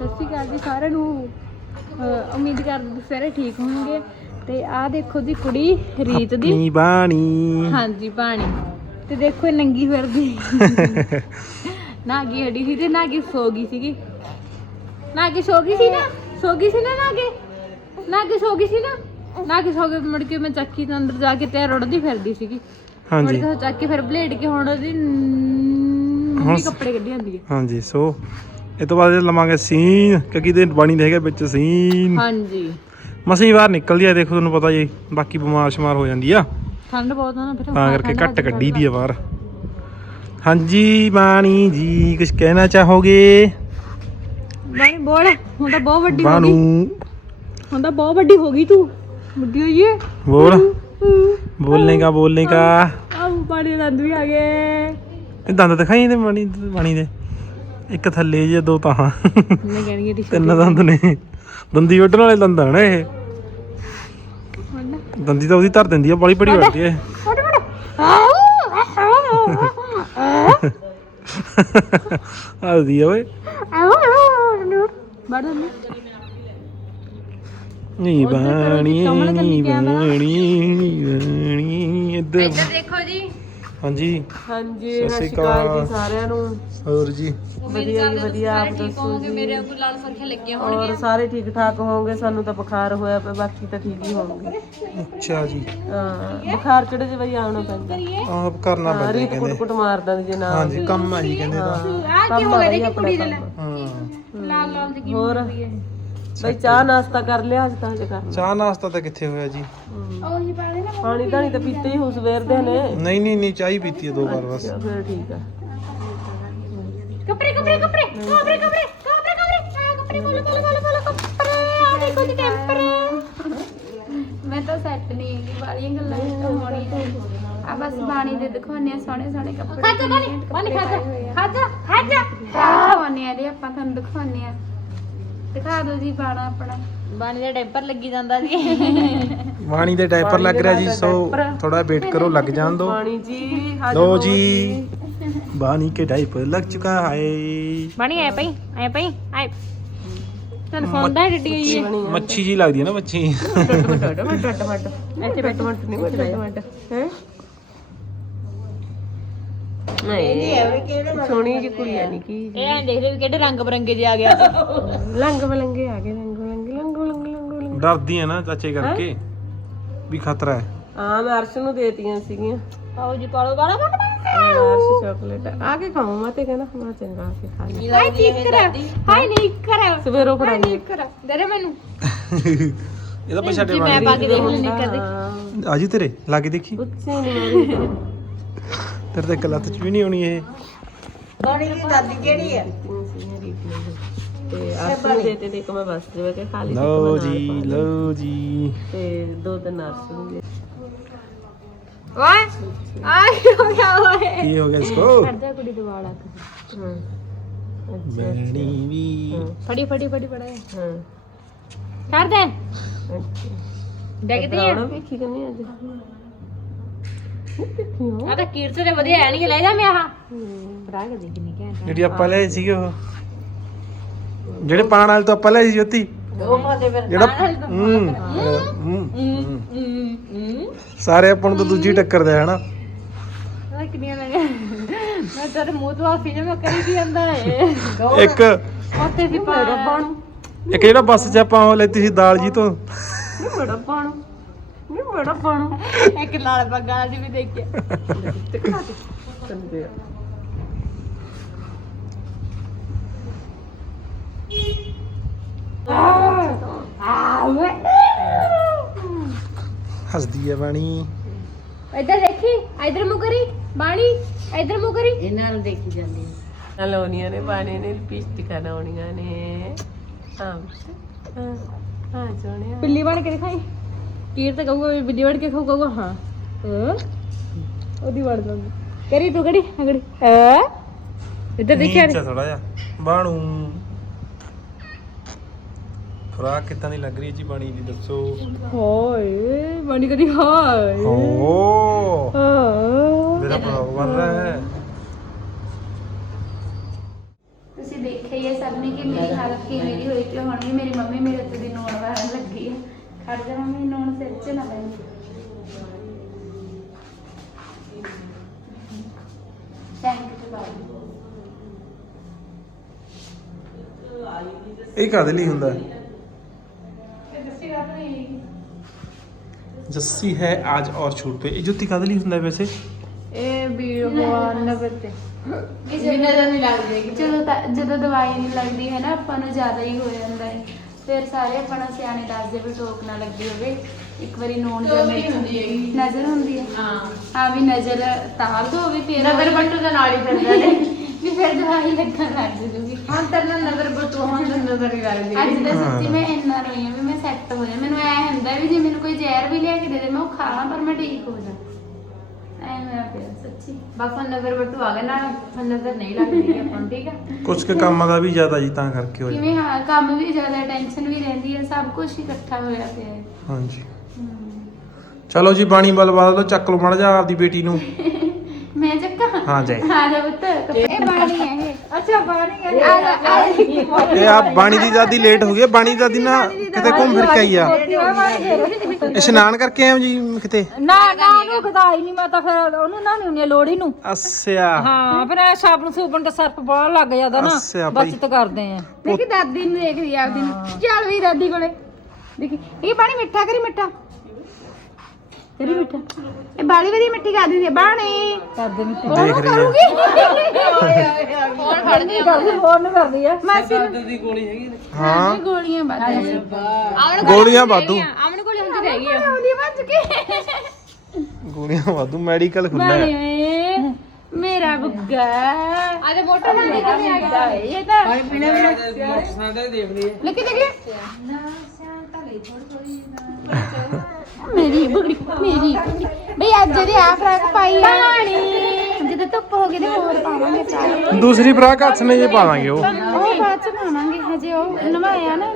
ਸਤਿ ਸ਼੍ਰੀ ਅਕਾਲ ਜੀ ਸਾਰਿਆਂ ਨੂੰ। ਅਹ ਉਮੀਦ ਕਰਦੇ ਤੁਸੀਂ ਸਾਰੇ ਠੀਕ ਹੋਵੋਗੇ ਤੇ ਆਹ ਦੇਖੋ ਜੀ ਕੁੜੀ ਰੀਤ ਦੀ। ਨੀ ਬਾਣੀ। ਹਾਂਜੀ ਪਾਣੀ ਤੇ ਦੇਖੋ ਇਹ ਨੰਗੀ ਫਿਰਦੀ ਨਾਗੀ ਹੱਡੀ ਸੀ ਤੇ ਨਾਗੀ ਸੋ ਗਈ ਸੀਗੀ। ਨਾਗੀ ਸੋ ਗਈ ਸੀ ਨਾ? ਸੋ ਗਈ ਸੀ ਨਾ ਨਾਗੀ ਨਾਗੀ ਸੋ ਗਈ ਸੀ ਨਾ? ਨਾਗੀ ਸੋ ਗਈ ਮੁੜ ਕੇ ਮੈਂ ਚੱਕੀ ਦੇ ਅੰਦਰ ਜਾ ਕੇ ਤੇ ਰੁੜਦੀ ਫਿਰਦੀ ਸੀਗੀ। ਮੁੜ ਹਾਂਜੀ ਕੇ ਚੱਕ ਕੇ ਫਿਰ ਬਲੇਡ ਕੇ ਹੁਣ ਉਹਦੀ ਮੰਮੀ ਕੱਪੜੇ ਕੱਢੀ ਜਾਂਦੀ ਹੈ। ਹਾਂਜੀ ਸੋ। ਇਹ ਤੋਂ ਬਾਅਦ ਲਵਾਂਗੇ ਸੀਨ ਕਿਉਂਕਿ ਤੇ ਬਾਣੀ ਦੇ ਹੈਗੇ ਵਿੱਚ ਸੀਨ। ਹਾਂਜੀ। ਮਸੀਂ ਬਾਹਰ ਨਿਕਲਦੀ ਆ ਦੇਖੋ ਤੁਹਾਨੂੰ ਪਤਾ ਜੀ ਬਾਕੀ ਬਿਮਾਰ ਸ਼ਮਾਰ ਹੋ ਜਾਂਦੀ ਆ। ਠੰਡ ਬਹੁਤ ਆ ਨਾ ਫਿਰ ਤਾਂ ਕਰਕੇ ਘੱਟ ਕੱਢੀ ਦੀ ਆ ਬਾਹਰ। ਹਾਂਜੀ ਬਾਣੀ ਜੀ ਕੁਝ ਕਹਿਣਾ ਚਾਹੋਗੇ? ਬਾਣੀ ਬੋਲ ਹੁਣ ਤਾਂ ਬਹੁਤ ਵੱਡੀ ਹੋ ਬਾਣੂ। ਗਈ। ਹੁਣ ਤਾਂ ਬਹੁਤ ਵੱਡੀ ਹੋ ਗਈ ਤੂੰ। ਵੱਡੀ ਹੋਈ ਏ? ਬੋਲ। ਬੋਲਨੇ ਕਾ ਬੋਲਨੇ ਕਾ ਆਹ ਦੇ ਦੰਦ ਵੀ ਆ ਗਏ। ਇਹ ਦੰਦ ਦਿਖਾਈ ਇਹਦੇ ਬਾਣੀ ਬਾਣੀ ਦੇ? ਇੱਕ ਥੱਲੇ ਜੇ ਦੋ ਤਾਂ ਮੈਂ ਕਹਿਣੀ ਕਿ ਤਿੰਨ ਦੰਦ ਨੇ। ਦੰਦੀ ਵੱਢਣ ਵਾਲੇ ਦੰਦ ਹਨ ਇਹ। ਦੰਦੀ ਤਾਂ ਉਹਦੀ ਧਰ ਦਿੰਦੀ ਆ ਬੜੀ ਬੜੀ ਵੱਢਦੀ ਐ ਹੱਸਦੀ ਆ ਓਏ। ਨੀ ਬਾਣੀ ਨੀ। ਬਾਣੀ ਨੀ ਬਾਣੀ ਇੱਧਰ। ਇੱਧਰ ਦੇਖੋ ਜੀ। ਹਾਂਜੀ। ਹਾਂਜੀ ਸਤਿ ਸ਼੍ਰੀ ਅਕਾਲ। ਜੀ ਸਾਰਿਆਂ ਨੂੰ। ਹੋਰ ਜੀ। ਵਧੀਆ ਜੀ ਵਧੀਆ। ਆਪ ਦੱਸੋ ਹੋਵੋਗੇ ਜੀ। ਮੇਰੇ ਵਾਂਗੂ ਲਾਲ ਪਰਖੇ ਲੱਗੀਆਂ ਔਰ ਹੋਣਗੀਆਂ ਸਾਰੇ ਠੀਕ ਠਾਕ ਹੋਵੋਗੇ? ਸਾਨੂੰ ਤਾਂ ਬੁਖਾਰ ਹੋਇਆ ਪਿਆ ਬਾਕੀ ਤਾਂ ਠੀਕ ਹੀ ਹੋਣਗੇ ਅੱਛਾ ਜੀ। ਹਾਂ ਬੁਖਾਰ ਚੜੇ ਜੇ ਬਈ ਆਉਣਾ ਪੈਂਦਾ? ਆਪ ਕਰਨਾ ਪੈਂਦਾ ਰੀਤ ਕੁੱਟ ਕੁੱਟ ਮਾਰਦਾ ਜੀ ਨਾ ਹਾਂਜੀ ਕੰਮ ਆ ਜੀ ਕਹਿੰਦੇ ਤਾਂ। ਆ ਕੀ ਹੋ ਗਿਆ ਦੇਖੀ ਕੁੜੀ ਦੇ ਲੈ ਹਾਂ। ਲਾਲ ਲਾਲ ਜਿਹੀ ਹੋਰ? ਬਈ ਚਾਹ ਨਾਸ਼ਤਾ ਕਰ ਲਿਆ ਅੱਜ ਤਾਂ ਹਜੇ ਕਰਨਾ। ਚਾਹ ਨਾਸਤਾ ਤਾਂ ਕਿੱਥੇ ਹੋਇਆ ਜੀ? ਉਹੀ ਪਾ ਦੇ ਨਾ ਪਾਣੀ ਧਾਣੀ ਤਾਂ ਪੀਤੇ ਹੀ ਹੋ ਸਵੇਰ ਦੇ ਨੇ ਨਹੀਂ ਨਹੀਂ ਨਹੀਂ ਚਾਹ ਹੀ ਪੀਤੀ ਹੈ ਦੋ ਵਾਰ ਬਸ। ਚਲੋ ਫਿਰ ਠੀਕ ਆ। ਕੱਪੜੇ ਕੱਪੜੇ ਕੱਪੜੇ ਕੱਪੜੇ ਕੱਪੜੇ ਕੱਪੜੇ ਕੱਪੜੇ ਆ ਕੱਪੜੇ ਕੋਲ ਕੋਲ ਕੋਲ ਕੋਲ ਕੱਪੜੇ ਆ ਦੇਖੋ ਜੀ ਕੈਂਪਰ ਮੈਂ ਤਾਂ ਸੈੱਟ ਨਹੀਂ ਹੈਗੀ ਵਾਲੀਆਂ ਗੱਲਾਂ ਹੀ ਤਾਂ ਹੋਣੀਆਂ। ਆ ਬਸ ਬਾਣੀ ਦੇ ਦਿਖਾਉਣੇ ਆ ਸੋਹਣੇ ਸੋਹਣੇ ਕੱਪੜੇ। ਖਾਜਾ ਬਾਣੀ ਬਾਣੀ ਖਾਜਾ ਖਾਜਾ ਖਾਜਾ ਦਿਖਾਉਣੇ ਆ ਦੇ ਆਪਾਂ ਤੁਹਾਨੂੰ ਦਿਖਾਉਣੇ ਆ। ਦਿਖਾ ਦਿਓ ਜੀ ਬਾਣਾ ਆਪਣਾ। ਬਾਣੀ ਦਾ ਡੈਂਪਰ ਲੱਗੀ ਜਾਂਦਾ ਜੀ। ਵਾਣੀ ਦੇ ਡਾਈਪਰ ਲੱਗ ਰਿਹਾ ਜੀ ਸੋ ਥੋੜਾ ਵੇਟ ਕਰੋ ਲੱਗ ਜਾਣ ਦੋ। ਪਾਣੀ ਜੀ ਹਾਜ਼ਰ ਲੋ ਹੋ ਜੀ। ਵਾਣੀ ਕੇ ਡਾਈਪਰ ਲੱਗ ਚੁਕਾ ਹੈ। ਬਾਣੀ ਆਏ ਪਈ ਆਏ ਪਈ ਆਏ। ਤੁਹਾਨੂੰ ਫੋਨ ਦਾ ਡੱਡੀ ਹੋਈ ਹੈ। ਮੱਛੀ ਜੀ ਲੱਗਦੀ ਹੈ ਨਾ ਮੱਛੀ। ਟਮਾਟਰ ਟਮਾਟਰ ਟਮਾਟਰ ਇੱਥੇ ਬੈਠ। ਟਮਾਟਰ ਨਹੀਂ ਬੈਠ ਟਮਾਟਰ ਹੈ? ਨਹੀਂ। ਸੋਹਣੀ ਜੀ ਕੁੜੀ ਆ ਨਹੀਂ ਕੀ ਇਹ ਐਂ ਦੇਖਦੇ ਵੀ ਕਿਹੜੇ ਰੰਗ ਬਰੰਗੇ ਜੇ ਆ ਗਿਆ ਲੰਗ ਬਲੰਗੇ ਆ ਗਏ ਲੰਗ ਬਲੰਗੇ ਲੰਗ ਬਲੰਗੇ ਲੰਗ ਬਲੰਗੇ ਡਰਦੀ ਹੈ ਨਾ ਚਾਚੇ ਕਰਕੇ ਵੀ ਖਤਰਾ ਹੈ। ਹਾਂ ਮੈਂ ਅਰਸ਼ ਨੂੰ ਦੇਤੀਆਂ ਸੀਗੀਆਂ। ਪਾਓ ਜੀ ਪਾਲੋ ਬਾਲਾ ਅਰਸ਼ ਚਾਕਲੇਟ ਆ। ਕੇ ਖਾਵਾਂ ਮੈਂ ਤੇ ਕਹਿੰਦਾ ਮੈਂ ਚੰਗਾ ਆ ਕੇ ਖਾ ਲਈ ਹਾਈ ਠੀਕ ਕਰ। ਹਾਈ ਨਹੀਂ ਕਰ। ਸਵੇਰੋਂ ਫੜਾਂਗੇ ਕਰ। ਦੇ ਦੇ ਮੈਨੂੰ। ਇਹਦਾ ਪਿੱਛਾ ਜੀ ਮੈਂ ਪਾ ਕੇ ਦੇਖ ਲੈਣੀ ਹਾਂ ਆਜੀ ਤੇਰੇ ਲਾ ਕੇ ਦੇਖੀ। ਉੱਚੀ ਨਹੀਂ ਮਾਰੀ ਤੇਰੇ ਤੇ ਇੱਕ ਲੱਤ ਚ ਵੀ ਨਹੀਂ ਆਉਣੀ ਇਹ। ਤੇ ਅਰਸ਼ ਨੂੰ ਦੇਤੇ ਤੇ ਇੱਕ ਮੈਂ ਬਸ ਜਿਵੇਂ ਕਿ ਖਾ ਲਈ ਤੇ ਇੱਕ ਲਓ ਜੀ। ਲਓ ਜੀ। ਤੇ ਦੋ ਤਿੰਨ ਅਰਸ਼ ਨੂੰ ਦੇ। ਓਏ ਆ ਕੀ ਹੋ ਗਿਆ ਓਏ? ਕੀ ਹੋ ਗਿਆ ਇਸਕੋ? ਕਰਦਾ ਕੁੜੀ ਦੇ ਵਾਲਾ ਹਾਂ। ਬਣੀ ਵੀ। ਫੜੀ ਫੜੀ ਫੜੀ ਫੜਾ। ਹਾਂ। ਕਰ ਦੇ। ਡੈਗਦੀ ਆਉਣਾ ਵੇਖੀ ਕਰਨੀ ਅੱਜ? ਆ ਤਾਂ ਕੀਰਤ ਦੇ ਵਧੀਆ ਐ ਨਹੀਂ ਲੈ ਜਾ ਮੈਂ ਆਹ। ਭਰਾ ਕੇ ਦੇਖ ਨਹੀਂ ਕਹਿ ਜਿਹੜੀ ਆਪਾਂ ਲਏ ਸੀਗੇ ਉਹ। ਜਿਹੜੇ ਪਾਣ ਵਾਲੇ ਤੋਂ ਆਪਾਂ ਲਏ ਸੀ ਜੋਤੀ। ਜਿਹੜਾ ਹੂੰ, ਹੂੰ, ਹੂੰ। ਸਾਰੇ ਆਪਾਂ ਨੂੰ ਤਾਂ ਦੂਜੀ ਟੱਕਰ ਦੇ ਹਨਾ ਆ ਕਿੰਨੀਆਂ ਲੈ ਮੈਂ ਤੇਰੇ ਮੂੰਹ ਤੋਂ ਆਫੀ ਜਿਹਾ ਕਰੀ ਕੀ ਜਾਂਦਾ ਏ। ਇੱਕ ਉੱਥੇ ਵੀ ਪਾ ਇੱਕ ਜਿਹੜਾ ਬੱਸ 'ਚ ਆਪਾਂ ਉਹ ਲੈਤੀ ਸੀ ਦਾਲ ਜੀ ਤੋਂ ਬੜਾ ਪਾਣੂ। ਨਹੀਂ ਬੜਾ ਪਾਣੂ ਇੱਕ ਲਾਲ ਬੱਗਾ ਵਾਲੀ ਵੀ ਦੇਖਿਆ ਹੱਸਦੀ ਆ ਬਾਣੀ। ਇੱਧਰ ਦੇਖੀ ਇੱਧਰ ਮੂੰਹ ਕਰੀ ਬਾਣੀ ਇੱਧਰ ਮੂੰਹ ਕਰੀ। ਇਹਨਾਂ ਨੂੰ ਦੇਖੀ ਜਾਂਦੀ ਹੈ ਲਾਉਣੀਆਂ ਨੇ ਪਾਣੇ ਨੇ ਲਿਪਸਟਿਕਾਂ ਲਾਉਣੀਆਂ ਨੇ। ਹਾਂ ਹਾਂ ਹਾਂ ਸੋਹਣਿਆ ਬਿੱਲੀ ਬਣ ਕੇ ਦਿਖਾਈ ਕੀਰ ਤਾਂ ਕਹੂਗਾ ਵੀ ਬਿੱਲੀ ਬਣ ਕੇ ਖਾਊ ਕਹੂਗਾ ਹਾਂ। ਹਾਂ? ਉਹਦੀ ਵੜ ਜਾਂਦੀ। ਕਰੀ ਤੂੰ ਕਰੀ ਅਗੜੀ। ਹੈ? ਇੱਧਰ ਦੇਖਿਆ ਨੀ? ਥੋੜਾ ਜਿਹਾ। ਬਾਣੂ। ਖੁਰਾਕ ਕਿੱਦਾਂ ਦੀ ਲੱਗ ਰਹੀ ਹੈ ਜੀ ਬਾਣੀ ਦੀ ਦੱਸੋ? ਹਾਏ ਬਾਣੀ ਕਰੀ ਹਾਏ। ਓ ਹਾਂ। ਮੇਰਾ ਬਲੌਗ ਬਣ ਰਿਹਾ ਹੈ। ਤੁਸੀਂ ਦੇਖਿਆ ਹੀ ਹੈ ਸਭ ਨੇ ਕਿ ਮੇਰੀ ਦਾਲ ਕਿਵੇਂ ਦੀ ਹੋਈ ਤੇ ਹੁਣ ਵੀ ਮੇਰੀ ਮੰਮੀ ਮੇਰੇ ਇਹ ਕਾਦੇ ਲਈ ਹੁੰਦਾ? ਜੱਸੀ ਹੈ ਅੱਜ ਔਰ ਛੂਟ ਪੇ ਇਹ ਜੁੱਤੀ ਕਾਦੇ ਲਈ ਹੁੰਦਾ ਹੈ ਵੈਸੇ? ਇਹ ਵੀ ਹੋਆ ਨਗਰ ਤੇ ਇਹ ਜਦੋਂ ਨਹੀਂ ਲੱਗਦੀ। ਜਦੋਂ ਤਾਂ- ਜਦੋਂ ਦਵਾਈ ਨਹੀਂ ਲੱਗਦੀ ਹੈ ਨਾ ਆਪਾਂ ਨੂੰ ਜ਼ਿਆਦਾ ਹੀ ਹੋ ਜਾਂਦਾ ਹੈ। ਫਿਰ ਸਾਰੇ ਆਪਣਾ ਸਿਆਣੇ ਦੱਸਦੇ ਵੀ ਟੋਕ ਨਾ ਲੱਗੀ ਹੋਵੇ। ਇੱਕ ਵਾਰੀ ਨੂਣ ਜਾਂ ਮਿਰਚ ਨਜ਼ਰ ਹੁੰਦੀ ਹੈ ਹਾਂ। ਹਾਂ ਵੀ ਨਜ਼ਰ ਤਾਰ ਦੋ ਵੀ ਫਿਰ ਨਗਰ ਬੱਟੂ ਦੇ ਨਾਲ ਹੀ ਫਿਰਦਾ ਨੇ ਵੀ ਫਿਰ ਦਵਾਈ ਲੱਗਣ ਲੱਗ ਜੂਗੀ। ਹਾਂ ਤੇਰੇ ਨਗਰ ਬੱਟੂ ਹਾਂ ਤੇ ਨਜ਼ਰ ਹੀ ਲੱਗਦੀ ਅੱਜ ਤਾਂ ਹਾਂ। ਸੱਚੀ ਮੈਂ ਇੰਨਾ ਰੋਈ ਹਾਂ ਵੀ ਮੈਂ ਸੈੱਟ ਹੋ ਜਾ। ਮੈਨੂੰ ਐ ਹੁੰਦਾ ਵੀ ਜੇ ਮੈਨੂੰ ਕੋਈ ਜ਼ਹਿਰ ਵੀ ਲਿਆ ਕੇ ਦੇ ਦੇ ਮੈਂ ਉਹ ਖਾਵਾਂ ਪਰ ਮੈਂ ਠੀਕ ਹੋ ਜਾ। ਐ ਮੇਰਾ ਪਿਆ ਸੱਚੀ। ਬਸ ਹੁਣ ਨਗਰ ਬੱਟੂ ਆ ਗਿਆ ਨਾ ਹੁਣ ਨਜ਼ਰ ਨਹੀਂ ਲੱਗਦੀ ਆਪਾਂ ਨੂੰ ਠੀਕ ਆ? ਕੁਝ ਕੁ ਕੰਮਾਂ ਦਾ ਵੀ ਜ਼ਿਆਦਾ ਜੀ ਤਾਂ ਕਰਕੇ ਹੋ ਕਿਵੇਂ ਹਾਂ ਕੰਮ ਵੀ ਜ਼ਿਆਦਾ ਟੈਨਸ਼ਨ ਵੀ ਰਹਿੰਦੀ ਹੈ ਸਭ ਕੁਝ ਇਕੱਠਾ ਹੋਇਆ ਪਿਆ ਹੈ। ਹਾਂਜੀ। ਹਮ। ਚਲੋ ਜੀ ਬਾਣੀ ਬਲ ਬਾਦ ਲੋ ਚੱਕ ਲੋ ਮੜ ਜਾ ਆਪਦੀ ਬੇਟੀ ਨੂੰ। ਮੈਂ ਚੱਕਾ? ਹਾਂ ਜਾਈ। ਆ ਜਾ ਪੁੱਤ ਇਹ ਬਾਣੀ ਹੈ ਇਹ ਅੱਛਾ ਬਾਣੀ ਹੈ ਆ ਬਾਣੀ ਦੀ ਦਾਦੀ ਲੇਟ ਹੋ ਗਈ ਹੈ। ਬਾਣੀ ਦੀ ਦਾਦੀ ਨਾ ਕਿਤੇ ਘੁੰਮ ਫਿਰ ਕੇ ਆਈ ਆ। ਇਸ਼ਨਾਨ ਕਰਕੇ ਹੋ ਜੀ ਕਿਤੇ? ਨਾ ਨਾ ਉਹਨੂੰ ਖਦਾਈ ਨਹੀਂ ਮੈਂ ਤਾਂ ਫਿਰ ਉਹਨੂੰ ਨਾ ਨਹੀਂ ਹੁੰਦੀ ਲੋੜੀ ਨੂੰ ਅੱਛਾ। ਹਾਂ ਫਿਰ ਇਹ ਸਾਬਣ ਸੂਬਣ ਦਾ ਸਰਪ ਬੜਾ ਲੱਗ ਜਾਂਦਾ ਨਾ ਭਾਈ। ਬਚਤ ਕਰਦੇ ਆ। ਦੇਖੀ ਦਾਦੀ ਨੂੰ ਦੇਖਦੀ ਆ ਆਪਦੀ ਨੂੰ। ਚੱਲ ਵੀ ਦਾਦੀ ਕੋਲੇ। ਦੇਖੀ ਇਹ ਪਾਣੀ ਮਿੱਠਾ ਕਰੀ ਮਿੱਠਾ? ਕਰੀ ਮਿੱਠਾ। ਇਹ ਬਾਲੀ ਵਧੀਆ ਮਿੱਠੀ ਕਰ ਦਿੰਦੀ ਆ ਬਾਣੀ। ਕਰਦੇ ਨਹੀਂ ਦੇਖ ਰਹੀ ਹੈ ਹੋਰ ਫੜ ਦੇ ਕਰਦੀ ਹੋਰ ਨਹੀਂ ਕਰਦੀ ਆ। ਮਾਸੀ ਨੂੰ ਹਾਂ। ਗੋਲੀਆਂ ਬਾਦ ਗੋਲੀਆਂ ਵਾਧੂ ਆਮਣ ਕੋਲੇ ਹੁੰਦੀ ਰਹਿ ਗਈ ਆਉਂਦੀ ਭੱਜ ਕੇ ਗੋਲੀਆਂ ਵਾਧੂ ਮੈਡੀਕਲ ਖੁੱਲਾ ਹੈ ਮੇਰਾ ਗੁੱਗਾ ਆਜੇ ਮੋਟਰ ਬੰਦ ਕਰ ਆ ਇਹ ਤਾਂ ਪਾਣੀ ਪੀਣਾ ਵੀ ਮੋਟਰਸਾਈਕਲ ਦੇਖ ਲਈ ਲੱਗੀ ਦੇਖ ਮੇਰੀ ਬੁਗੜੀ ਮੇਰੀ ਬੁਗੜੀ ਬਈ ਅੱਜ ਜਿਹੜੀ ਆ ਫਰਾਕ ਪਾਈ ਆ। ਜਦੋਂ ਧੁੱਪ ਹੋ ਗਈ ਤੇ ਹੋਰ ਪਾਵਾਂਗੇ ਚਾਹ। ਦੂਸਰੀ ਫਰਾਕ ਹੱਥ ਨੇ ਜੇ ਪਾਵਾਂਗੇ ਉਹ। ਉਹ ਬਾਅਦ ਚ ਪਾਵਾਂਗੇ ਹਜੇ ਉਹ ਨਵਾਇਆ ਨਾ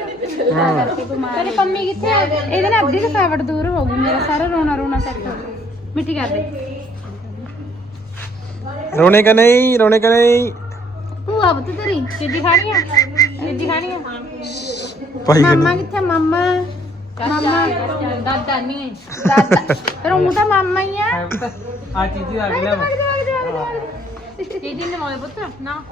ਤੇਰੀ ਪੰਮੀ ਕਿੱਥੇ ਆ? ਇਹਦੇ ਨਾਲ ਅੱਧੀ ਥਕਾਵਟ ਦੂਰ ਹੋ ਗਈ ਮੇਰਾ ਸਾਰਾ ਰੋਣਾ ਰੋਣਾ ਸੈੱਟ ਹੋ ਗਿਆ। ਮਿੱਟੀ ਕਰ ਦੇ। ਰੋਣੇ ਕਾ ਨਹੀਂ ਰੋਣੇ ਕਾ ਨਹੀਂ? ਭੂਆ ਬੁੱਤ ਤੇਰੀ ਚੀਜ਼ੀ ਖਾਣੀ ਆ? ਚੀਜ਼ੀ ਖਾਣੀ ਆ? ਭਾਈ ਮਾਮਾ ਕਿੱਥੇ ਮਾਮਾ? ਮਾਮਾ। ਦਾਦਾ ਨਹੀਂ ਦਾਦਾ। ਪਰ ਉਹ ਤਾਂ ਮਾਮਾ ਹੀ ਆ। ਆ ਚੀਜ਼ੀ ਆ ਨਾ। ਚੀਜ਼ੀ ਨੇ ਮੋਏ ਪੁੱਤ ਨਾ।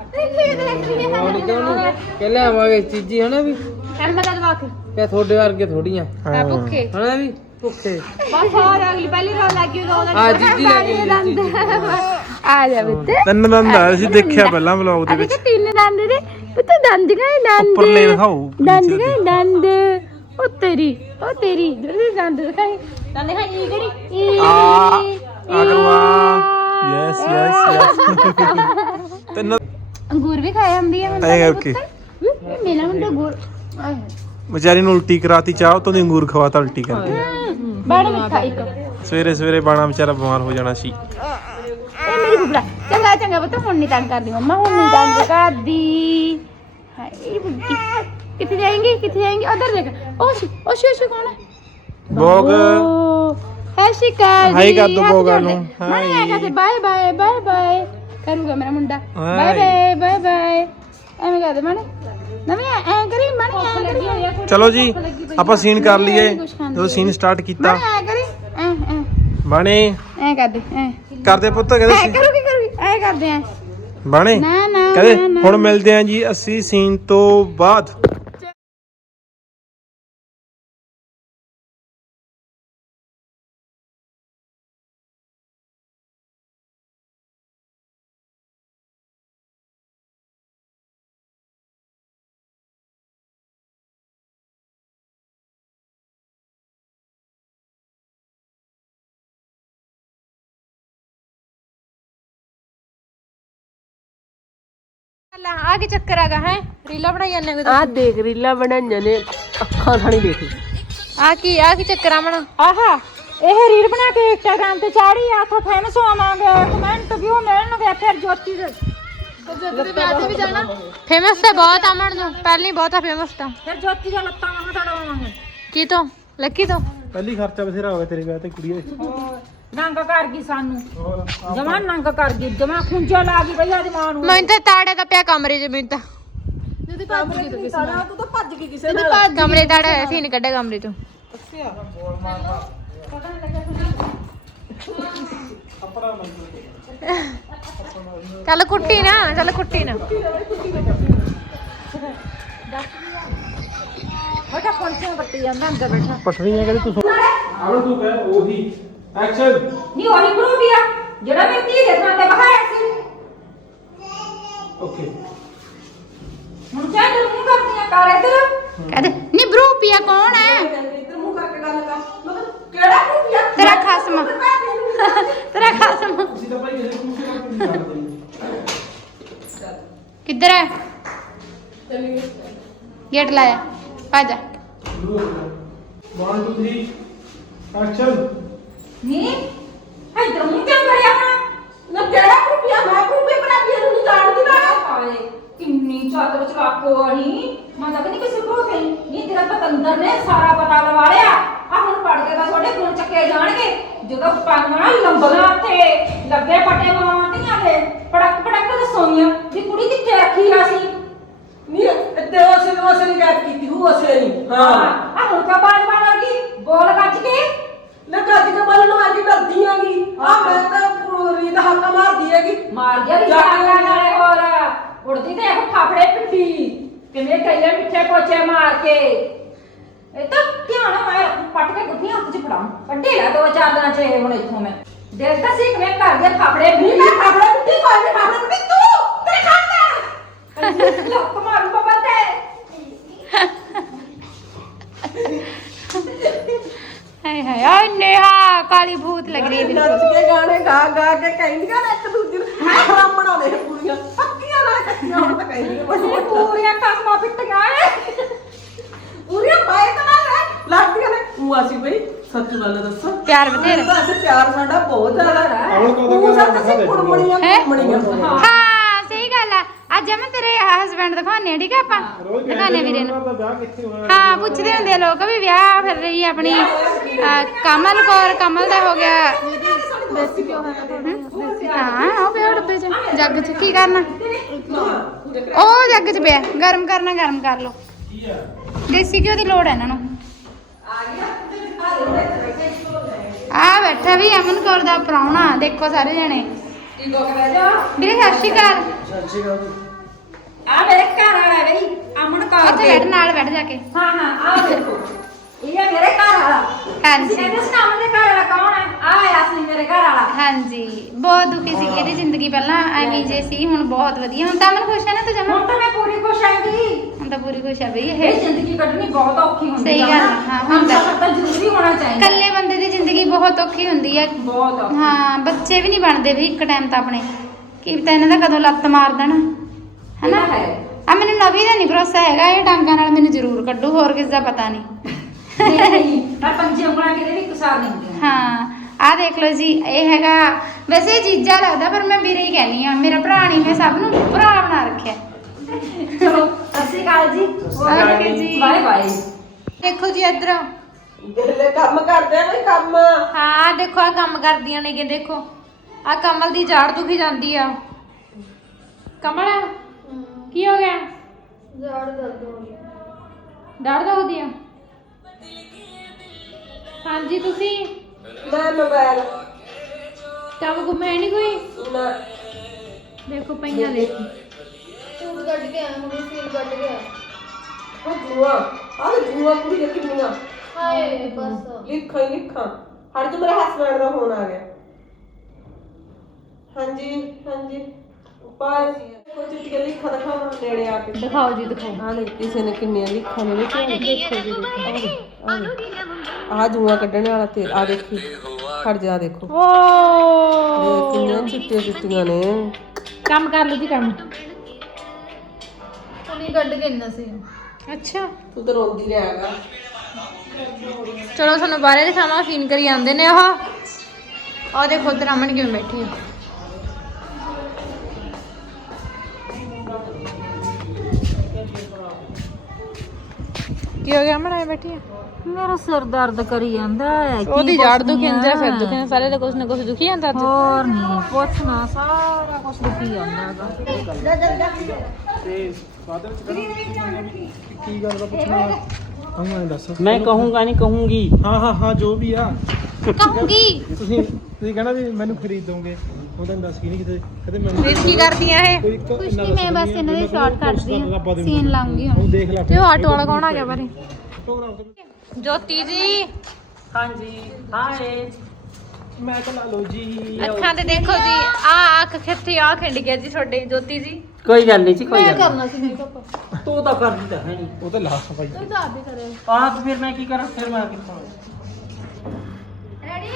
ਕਹਿੰਦੇ ਆਵਾਂਗੇ ਚੀਜ਼ੀ ਹਨਾ ਵੀ? ਚੱਲ ਮੈਂ ਦਵਾ ਕੇ। ਕਿ ਤੁਹਾਡੇ ਵਰਗੇ ਥੋੜੀਆਂ? ਹਾਂ। ਭੁੱਖੇ। ਹਨਾ ਵੀ? ਭੁੱਖੇ। ਬਸ ਹੋਰ ਅਗਲੀ ਪਹਿਲੀ ਰੋਲ ਲੱਗੀ ਉਹਦਾ ਆ ਜੀਜੀ ਲੱਗੀ ਆ ਜਾ ਪੁੱਤ। ਤਿੰਨ ਦੰਦ ਆ ਅਸੀਂ ਦੇਖਿਆ ਪਹਿਲਾਂ ਵਲੌਗ ਦੇ ਅਰੇ ਵਿੱਚ। ਕਿ ਤਿੰਨ ਦੰਦ ਦੇ ਪੁੱਤ ਦੰਦ ਗਏ ਦੰਦ। ਉੱਪਰਲੇ ਦਿਖਾਓ ਦੰਦ ਨੀਚੇ ਗਏ ਦੰਦ। ਉਹ ਤੇਰੀ ਉਹ ਤੇਰੀ ਜਿਹੜੇ ਦੰਦ ਦਿਖਾਈ। ਦੰਦ ਦਿਖਾਈ ਇਹ ਕਿਹੜੀ? ਆ ਆ ਕਰਵਾ ਯੈਸ ਯੈਸ ਯੈਸ ਤਿੰਨ ਅੰਗੂਰ ਵੀ ਖਾਏ ਹੁੰਦੀ ਆ ਐ ਓਕੇ। ਮੇਰਾ ਮੁੰਡਾ ਗੁਰ ਆਏ ਵਿਚਾਰੀ ਨੂੰ ਉਲਟੀ ਕਰਾਤੀ ਚਾਹ ਉਤੋਂ ਦੀ ਅੰਗੂਰ ਖਵਾਤਾ ਉਲਟੀ ਕਰਕੇ ਬੜਾ ਮਿੱਠਾ ਇੱਕ। ਸਵੇਰੇ ਸਵੇਰੇ ਬਾਣਾ ਵਿਚਾਰਾ ਬਿਮਾਰ ਹੋ ਜਾਣਾ ਸੀ। ਇਹ ਮੇਰੀ ਬੁਬੜਾ ਚੰਗਾ ਚੰਗਾ ਪੁੱਤ ਹੁਣ ਨਹੀਂ ਤੰਗ ਕਰਦੀ ਮੰਮਾ ਹੁਣ ਨਹੀਂ ਤੰਗ ਕਰਦੀ। ਹਾਏ ਬੁੱਢੀ। ਕਿੱਥੇ ਜਾਏਂਗੇ? ਕਿੱਥੇ ਜਾਏਂਗੇ? ਉਧਰ ਦੇਖ। ਉਹ ਸੀ ਉਹ ਸੀ ਉਹ ਸੀ ਕੌਣ ਹੈ? ਬੋਗ। ਹੈ ਸ਼ਿਕਾਰੀ ਹਾਈ ਕਰ ਦੋ ਬੋਗਾ ਨੂੰ, ਹਾਈ। ਹਾਈ। ਕਹਤੇ ਬਾਏ ਬਾਏ ਬਾਏ ਬਾਏ। ਕਰੂਗਾ ਮੇਰਾ ਮੁੰਡਾ। Bye hi. Bye bye bye ਐਵੇਂ ਕਹਦੇ ਮਣੇ। ਨਵੇਂ ਐ ਕਰੀ ਮਣੇ ਐ ਕਰੀ। ਚਲੋ ਜੀ ਆਪਾਂ ਸੀਨ ਕਰ ਲਈਏ। ਜਦੋਂ ਸੀਨ ਸਟਾਰਟ ਕੀਤਾ ਮਣੇ ਐ ਕਰੀ ਐ ਐ। ਬਾਣੇ ਐ ਕਰਦੇ ਐ। ਕਰਦੇ ਪੁੱਤ ਐ ਕਹਿੰਦੇ ਕਰੂਗੀ ਕਰੂਗੀ। ਐ ਕਰਦੇ ਐ। ਬਾਣੇ ਨਾ ਨਾ ਨਾ, ਕਹਿੰਦੇ ਨਾ ਹੁਣ ਮਿਲਦੇ ਆਂ ਜੀ ਅਸੀਂ ਸੀਨ ਤੋਂ ਬਾਅਦ। ਆ ਕੀ ਚੱਕਰ ਆਗਾ ਹੈ? ਰੀਲਾ ਬਣਾਈ ਜਾਂਦੇ ਆ ਦੇਖ ਰੀਲਾ ਬਣਾਈਆਂ ਨੇ ਅੱਖਾਂ ਥਾਣੀ ਦੇਖ ਆ ਕੀ ਆ ਕੀ ਚੱਕਰ ਆਵਣਾ ਆਹਾ ਇਹ ਰੀਲ ਬਣਾ ਕੇ ਇੰਸਟਾਗ੍ਰਾਮ ਤੇ ਚਾੜੀ ਆਥੋਂ ਫੇਮਸ ਹੋਵਾਂਗੇ ਕਮੈਂਟ ਵਿਊ ਮਿਲਣਗੇ ਫਿਰ ਜੋਤੀ ਦੇ। ਫੇਮਸ ਤਾਂ ਬਹੁਤ ਆਮਣ ਨੂੰ ਪਹਿਲੀ ਬਹੁਤ ਆ ਫੇਮਸ ਤਾਂ। ਫਿਰ ਜੋਤੀ ਦੀਆਂ ਲੱਤਾਂ ਵਾਂਗ ਤੜਵਾਵਾਂਗੇ। ਕੀ ਤੋਂ? ਲੱਕੀ ਤੋਂ? ਪਹਿਲੀ ਖਰਚਾ ਬਥੇਰਾ ਹੋ ਗਿਆ ਤੇਰੇ ਵਿਆਹ ਤੇ ਕੁੜੀਏ ਨੰਗ ਕਰ ਗਈ ਸਾਨੂੰ। ਜਮਾ ਨੰਗ ਕਰ ਗਈ ਜਮਾ ਖੁੰਝਾ ਲਾ ਗਈ ਭਈਆ ਦੀ ਮਾਂ ਨੂੰ। ਮੈਨੂੰ ਤਾਂ ਤਾੜੇ ਦਾ ਪਿਆ ਕਮਰੇ 'ਚ ਮੈਨੂੰ ਤਾਂ। ਦੀਦੀ ਭੱਜ ਗਈ ਤੂੰ ਕਿਸੇ ਨਾਲ। ਤੂੰ ਤਾਂ ਭੱਜ ਗਈ ਕਿਸੇ ਨਾਲ। ਕਮਰੇ ਦਾ ਹੋਇਆ ਸੀ ਨਹੀਂ ਕੱਢਿਆ ਕਮਰੇ ਚੋਂ। ਚੱਲ ਕੁੱਟੀ ਨਾ ਚੱਲ ਕੁੱਟੀ ਨਾ। ਬੇਟਾ ਪਹੁੰਚੇ ਕੱਟੀ ਜਾਂਦਾ ਅੰਦਰ ਬੈਠਾ। ਪਟਰੀਆਂ ਕਦੇ ਤੂੰ ਆਵਣ ਤੂੰ ਕਹਿ ਉਹੀ। ਐਕਸ਼ਨ ਨਹੀਂ ਉਹੀ ਗਰੂਪ ਆ ਜਿਹੜਾ ਮੈਂ ਧੀ ਦੇ ਥਾਂ ਤੇ ਬਹਾਇਆ ਸੀ ਓਕੇ ਹੁਣ ਚਾਹ ਤੂੰ ਮੂੰਹ ਕਰਦੀਆਂ ਕਰ ਇੱਧਰ ਕਹਦੇ ਨੀ ਬਰੂਪੀਆ ਕੌਣ ਹੈ ਇੱਧਰ ਮੂੰਹ ਕਰਕੇ ਗੱਲ ਕਰ ਮਤਲਬ ਕਿਹੜਾ ਗਰੁੱਪ ਆ ਤੇਰਾ ਖਸਮ ਤੇਰਾ ਖਸਮ ਤੁਸੀਂ ਤਾਂ ਭਾਈ ਕਿਸੇ ਨੂੰ ਕਿਸੇ ਨਾਲ ਨਹੀਂ ਕਰਦੇ ਕਿੱਧਰ ਹੈ ਗੇਟ ਲਾਇਆ ਆ ਜਾ 1 2 3 ਐਕਸ਼ਨ ਨਹੀਂ ਇੱਧਰ ਮੂੰਹ ਕਰਿਆ ਆਪਣਾ ਨਾ ਕਿਹੜਾ ਗਰੁੱਪ ਆ? ਮੈਂ ਗਰੁੱਪ ਹੀ ਬਣਾ ਕੇ ਇਹਨੂੰ ਜਾਣਦੀ ਨਾ। ਹਾਏ ਕਿੰਨੀ ਚੱਲ ਵਿੱਚ ਕਾਕੋ ਨਹੀਂ ਮੈਂ ਤਾਂ ਨਹੀਂ ਕਿਸੇ ਕੋ ਗਈ। ਨਹੀਂ ਤੇਰਾ ਪਤੰਦਰ ਨੇ ਸਾਰਾ ਪਤਾ ਲਵਾ ਲਿਆ। ਆ ਹੁਣ ਪੜ ਕੇ ਤਾਂ ਤੁਹਾਡੇ ਫੋਨ ਚੱਕੇ ਜਾਣਗੇ। ਜਦੋਂ ਪਾਣਾ ਲੰਬਲਾ ਤੇ ਲੱਗੇ ਪਟੇ ਮਾਵਾਂਟੀਆਂ ਦੇ ਪੜਕ ਪੜਕ ਤੇ ਸੋਈਆਂ ਦੀ ਕੁੜੀ ਕਿੱਥੇ ਰੱਖੀ ਆ ਸੀ ਨਹੀਂ ਤੇ ਉਸੇ ਨੂੰ ਉਸੇ ਨੇ ਗੱਲ ਕੀਤੀ ਹੂੰ ਉਸੇ ਨਹੀਂ ਹਾਂ। ਆ ਹੁਣ ਕਾ ਬਾਜ ਬਣ ਗਈ। ਬੋਲ ਗੱਜ ਕੇ। ਨਾ ਕੱਜ ਕੇ ਬਲ ਨੂੰ ਅੱਜ ਡਰਦੀ ਆਂਗੀ। ਆ ਮੈਂ ਤਾਂ ਪੂਰੀ ਦਾ ਹੱਕ ਮਾਰਦੀ ਹੈਗੀ। ਮਾਰ ਗਿਆ ਜਾ ਰਿਸ਼ਾ ਕੇ ਕਰਨ ਵਾਲੇ ਹੋਰ। ਉੜਦੀ ਤੇ ਇਹ ਫਾਫੜੇ ਪਿੱਟੀ ਕਿਵੇਂ ਕਈਏ ਮਿੱਠੇ ਪੋਚੇ ਮਾਰ ਕੇ। ਇਹ ਤਾਂ ਧਿਆਨ ਮੈਂ ਪੱਟ ਕੇ ਗੁੱਠੀਆਂ ਹੱਥ 'ਚ ਫੜਾਉਂ ਕੱਢੇ ਲੈ ਦੋ ਚਾਰ ਦਿਨਾਂ 'ਚ ਇਹ ਹੁਣ ਇੱਥੋਂ ਮੈਂ। ਦੇਖਦਾ ਸੀ ਕਿਵੇਂ ਘਰ ਦੇ ਫਾਫੜੇ ਨਹੀਂ ਮੈਂ ਫਾਫੜਾ ਕੁੱਟੀ ਕੋਈ ਨਹੀਂ ਫਾਫੜਾ ਕੁੱਟੀ ਤੂੰ ਤੇਰੇ ਖਾਤਾ ਲੋਕ ਮਾਰੂ ਬਾਬਾ ਤੇ ਹਾਏ ਹਾਏ ਆ ਨੇਹਾ ਕਾਲੀ ਭੂਤ ਲੱਗ ਰਹੀ ਹੈ ਬਿਲਕੁਲ ਨੱਚ ਕੇ ਗਾਣੇ ਗਾ ਗਾ ਕੇ ਕਹਿੰਦੀਆਂ ਨੇ ਇੱਕ ਦੂਜੇ ਨੂੰ ਹਰਾਮ ਬਣਾਉਂਦੇ ਨੇ ਕੁੜੀਆਂ ਪੱਕੀਆਂ ਨਾਲ ਕੱਟੀਆਂ ਹੁਣ ਤਾਂ ਕਹਿੰਦੀਆਂ ਇਹ ਪੂਰੀਆਂ ਕਸਮਾਂ ਪਿੱਟੀਆਂ ਐ ਪੂਰੀਆਂ ਬਾਏ ਤਾਂ ਨਾਲ ਲੱਗਦੀਆਂ ਨੇ ਉਹ ਅਸੀਂ ਬਈ ਸੱਚ ਗੱਲ ਦੱਸਾਂ ਪਿਆਰ ਬਥੇਰਾ ਬਸ ਪਿਆਰ ਸਾਡਾ ਬਹੁਤ ਜ਼ਿਆਦਾ ਹੈ ਆਵਣ ਕਦੋਂ ਤੂੰ ਕਦੋਂ ਸੱਚ ਦਿਖਾ ਦੇ ਅਸੀਂ ਕੁੜਮਣੀਆਂ ਹੈਂ? ਕੁੜਮਣੀਆਂ ਹਾਂ ਸਹੀ ਗੱਲ ਆ ਅੱਜ ਮੈਂ ਤੇਰੇ ਹਸਬੰਡ ਦਿਖਾਉਣੇ ਆ ਠੀਕ ਆ ਆਪਾਂ? ਦਿਖਾਉਣੇ ਵੀਰੇ ਨੂੰ ਦਾ ਵਿਆਹ ਕਿੱਥੇ ਹੋਇਆ ਹਾਂ ਪੁੱਛਦੇ ਹੁੰਦੇ ਆ ਲੋਕ ਵੀ ਵਿਆਹ ਫਿਰ ਰਹੀ ਆਪਣੀ ਅਹ, ਕਮਲ ਕੌਰ ਕਮਲ ਦਾ ਹੋ ਗਿਆ। ਹਾਂ? ਉਹ ਪਿਆ ਡੱਬੇ 'ਚ ਜੱਗ 'ਚ ਕੀ ਕਰਨਾ? ਉਹ ਜੱਗ 'ਚ ਪਿਆ। ਗਰਮ ਕਰਨਾ ਗਰਮ ਕਰ ਲਓ। ਕੀ ਆ? ਦੇਸੀ ਘਿਓ ਦੀ ਲੋੜ ਹੈ ਇਹਨਾਂ ਨੂੰ। ਆ ਬੈਠਾ ਵੀ ਅਮਨ ਕੌਰ ਦਾ ਪ੍ਰਾਹੁਣਾ ਦੇਖੋ ਸਾਰੇ ਜਣੇ। ਵੀਰੇ ਸਤਿ ਸ਼੍ਰੀ ਅਕਾਲ। ਆ ਮੇਰੇ ਘਰ ਵਾਲਾ ਬਈ ਅਮਨ ਕੌਰ ਉੱਥੇ ਬੈਠ ਨਾਲ ਬੈਠ ਜਾ ਕੇ। ਹਾਂ ਹਾਂ ਆ ਦੇਖੋ। ਇਹ ਹੈ ਮੇਰੇ ਘਰ ਵਾਲਾ। ਹਾਂਜੀ। ਇਹਦੇ ਸੁਣਾਉਣ ਦੇ ਘਰ ਵਾਲਾ ਕੌਣ ਹੈ? ਆ ਹੈ ਅਸਲੀ ਮੇਰੇ ਘਰ ਵਾਲਾ। ਹਾਂਜੀ ਬਹੁਤ ਦੁਖੀ ਸੀ। ਇਹਦੀ ਜ਼ਿੰਦਗੀ ਪਹਿਲਾਂ ਐਵੇਂ ਜੇ ਸੀ ਹੁਣ ਬਹੁਤ ਵਧੀਆ। ਹੁਣ ਤਾਂ ਅਮਨ ਖੁਸ਼ ਹੈ ਨਾ ਤੂੰ ਜਮਾ? ਹੁਣ ਤਾਂ ਮੈਂ ਪੂਰੀ ਖੁਸ਼ ਆਂਗੀ ਹੁਣ ਤਾਂ ਪੂਰੀ ਖੁਸ਼ ਹੈ ਬਈ ਇਹ। ਇਹ ਜ਼ਿੰਦਗੀ ਕੱਢਣੀ ਬਹੁਤ ਔਖੀ ਹੁੰਦੀ ਸਹੀ ਗੱਲ, ਨਾ। ਹਾਂ, ਹੁਣ ਹੁੰਦਾ। ਤਾਂ। ਜ਼ਰੂਰੀ ਹੋਣਾ ਚਾਹੀਦਾ। ਇਕੱਲੇ ਬੰਦੇ ਦੀ ਜ਼ਿੰਦਗੀ ਬਹੁਤ ਔਖੀ ਹੁੰਦੀ ਹੈ ਬਹੁਤ ਔਖੀ। ਹਾਂ ਬੱਚੇ ਵੀ ਨਹੀਂ ਬਣਦੇ ਵੀ ਇੱਕ ਟਾਈਮ ਤਾਂ ਆਪਣੇ। ਕੀ ਪਤਾ ਇਹਨਾਂ ਦਾ ਕਦੋਂ ਲੱਤ ਮਾਰ ਦੇਣ। ਇਹ ਹਨਾ? ਤਾਂ ਹੈ। ਆ ਮੈਨੂੰ ਨਵੀਂ ਦਾ ਨਹੀਂ ਭਰੋਸਾ ਹੈਗਾ ਇਹ ਡਾਂਗਾ ਨਾਲ ਮੈਨੂੰ ਜ਼ਰੂਰ ਕੱਢੂ ਹੋਰ ਕਿਸ ਦਾ ਪਤਾ ਨਹੀਂ। ਮੈਂ ਪੰਜੇ ਉਂਗਲਾਂ ਕਿਤੇ ਵੀ ਕੁਸਾਰ ਨਹੀਂ ਹੁੰਦੀਆਂ ਹਾਂ ਆ ਦੇਖ ਲਓ ਜੀ ਇਹ ਹੈਗਾ ਵੈਸੇ ਇਹ ਜੀਜਾ ਲੱਗਦਾ ਪਰ ਮੈਂ ਵੀਰੇ ਹੀ ਕਹਿੰਦੀ ਆ ਮੇਰਾ ਭਰਾ ਨਹੀਂ ਮੈਂ ਸਭ ਨੂੰ ਭਰਾ ਬਣਾ ਰੱਖਿਆ। ਚਲੋ ਜੀ। ਓਕੇ ਜੀ। Bye bye. ਦੇਖੋ ਜੀ ਇੱਧਰ। ਜਿਹੜੇ ਕੰਮ ਕਰਦੇ ਆ ਬਈ ਕੰਮ। ਹਾਂ ਦੇਖੋ ਆ ਕੰਮ ਕਰਦੀਆਂ ਨੇ ਕਿ ਦੇਖੋ। ਆ ਕਮਲ ਦੀ ਜਾੜ ਦੁਖੀ ਜਾਂਦੀ ਆ। ਕਮਲ? ਕੀ ਹੋ ਗਿਆ? ਜਾੜ ਦਰਦ ਹੋ ਗਈ ਜਾੜ ਦੁਖਦੀ ਆ। ਹਾਂਜੀ ਤੁਸੀਂ? ਮੈਂ ਮੋਬਾਈਲ ਕੰਮ ਕੁਮ ਹੈ ਨਹੀਂ ਕੋਈ? ਨਾ। ਦੇਖੋ ਪਈਆਂ ਦੇਖੋ ਉਹ ਜੂਆ ਆਹ ਜੂਆ ਕੁੜੀ ਦੇ ਕਿੰਨੀਆਂ। ਹਾਏ ਬਸ। ਲਿਖਾਂ ਹੀ ਲਿਖਾਂ। ਹੜ ਤੇ ਮੇਰੇ ਹਸਬੰਡ ਦਾ ਫੋਨ ਆ ਗਿਆ। ਹਾਂਜੀ ਹਾਂਜੀ। ਪਰ ਕੋਈ ਚਿੱਟੀਆਂ ਲਿਖਾਂ ਦਿਖਾਉਣਾ ਨੇੜੇ ਆ ਕੇ। ਦਿਖਾਓ ਜੀ ਦਿਖਾਓ। ਆ ਲੈ ਕਿਸੇ ਨੇ ਕਿੰਨੀਆਂ ਲਿਖਾਂ ਨੇ ਵਿੱਚ ਦੇਖੋ ਜੀ ਆ ਜੂਆ ਕੱਢਣ ਵਾਲਾ ਤੇ ਆ ਦੇਖੀ। ਖੜ ਜਾ ਦੇਖੋ। ਓ। ਇਹ ਕਿੰਨੀਆਂ ਚਿੱਟੀਆਂ ਚਿੱਟੀਆਂ ਨੇ। ਕੰਮ ਕਰ ਲਓ ਜੀ ਕੰਮ। ਅੱਛਾ। ਤੂੰ ਤਾਂ ਰੋਂਦੀ ਰਹੇਗਾ ਚਲੋ ਤੁਹਾਨੂੰ ਬਾਹਰੇ ਦਿਖਾਵਾਂ ਫੀਨ ਕਰੀ ਆਉਂਦੇ ਨੇ ਉਹ। ਉਹ ਦੇਖੋ ਉਧਰ ਅਮਨ ਕਿਵੇਂ ਬੈਠੀ ਹੈ ਕੀ ਹੋ ਗਿਆ? ਅਮਨ ਆਏ ਬੈਠੀ ਹੈ ਮੇਰਾ ਸਿਰ ਦਰਦ ਕਰੀ ਜਾਂਦਾ ਹੈ ਉਹਦੀ ਜੜ ਦੁਖੀ ਅੰਦਰ ਸਿਰ ਦੁਖੀ ਜਾਂਦਾ, ਸਾਰੇ ਦਾ ਕੁਛ ਨਾ ਕੁਛ ਦੁਖੀ ਜਾਂਦਾ ਅੱਜ। ਹੋਰ ਨਹੀਂ ਪੁੱਛਣਾ ਸਾਰਾ ਕੁਝ ਦੁਖੀ ਜਾਂਦਾ ਹੈਗਾ। ਤੇ ਕਰਾਂਗੇ ਵੀ ਕੀ ਗੱਲ ਦਾ ਪੁੱਛਣਾ? ਹਾਂ ਮੈਂ ਦੱਸ। ਮੈਂ ਕਹੂੰਗਾ ਨਹੀਂ ਕਹੂੰਗੀ। ਹਾਂ ਹਾਂ ਹਾਂ ਜੋ ਵੀ ਆ। ਕਹੂੰਗੀ। ਤੁਸੀਂ ਤੁਸੀਂ ਕਹਿਣਾ ਵੀ ਮੈਨੂੰ ਖਰੀਦ ਦੋਗੇ। ਉਹ ਤਾਂ ਦੱਸ ਕੀ ਨਹੀਂ ਕਿਤੇ ਕਦੇ ਮੈਨੂੰ ਫਿਰ ਕੀ ਕਰਦੀਆਂ ਇਹ? ਕੋਈ ਇੱਕ ਕੁਛ ਇੰਨਾ ਨਹੀਂ ਮੈਂ ਬਸ ਇਹਨਾਂ ਦੇ ਸ਼ਾਰਟ ਕੱਟਦੀ ਰੱਬਾ ਦੇ ਸੀਨ ਲਾਉਂਗੀ ਉਹ ਹੁਣ। ਦੇਖ ਲੈ। ਤੇ ਉਹ ਆਟੋ ਵਾਲਾ ਕੌਣ ਆ ਗਿਆ ਬਾਰੇ? ਪ੍ਰੋਗਰਾਮ ਤੇ ਜੋਤੀ ਜੀ। ਹਾਂਜੀ ਹਾਏ। ਮੈਂ ਤਾਂ ਲਾ ਲਓ ਜੀ। ਅੱਖਾਂ ਤੇ ਦੇਖੋ ਜੀ। ਆ ਅੱਖ ਕਿੱਥੇ ਆ ਖਿੰਡ ਗਿਆ ਜੀ ਤੁਹਾਡੇ ਜੋਤੀ ਜੀ। ਕੋਈ ਗੱਲ ਨਹੀਂ ਜੀ ਕੋਈ ਗੱਲ ਕਰਨਾ ਸੀ ਮੇਕਅਪ ਨੀ। ਤੂੰ ਤਾਂ ਕਰਦੀ ਤਾਂ ਹੈ ਨਹੀਂ ਉਹ ਤਾਂ ਲਾ ਭਾਈ। ਤੂੰ ਦੱਸ ਦੇ ਕਰੇ। ਆਹ ਤੇ ਫਿਰ ਮੈਂ ਕੀ ਕਰਾਂ ਫਿਰ ਮੈਂ ਕਿੱਥੋਂ ਰੈਡੀ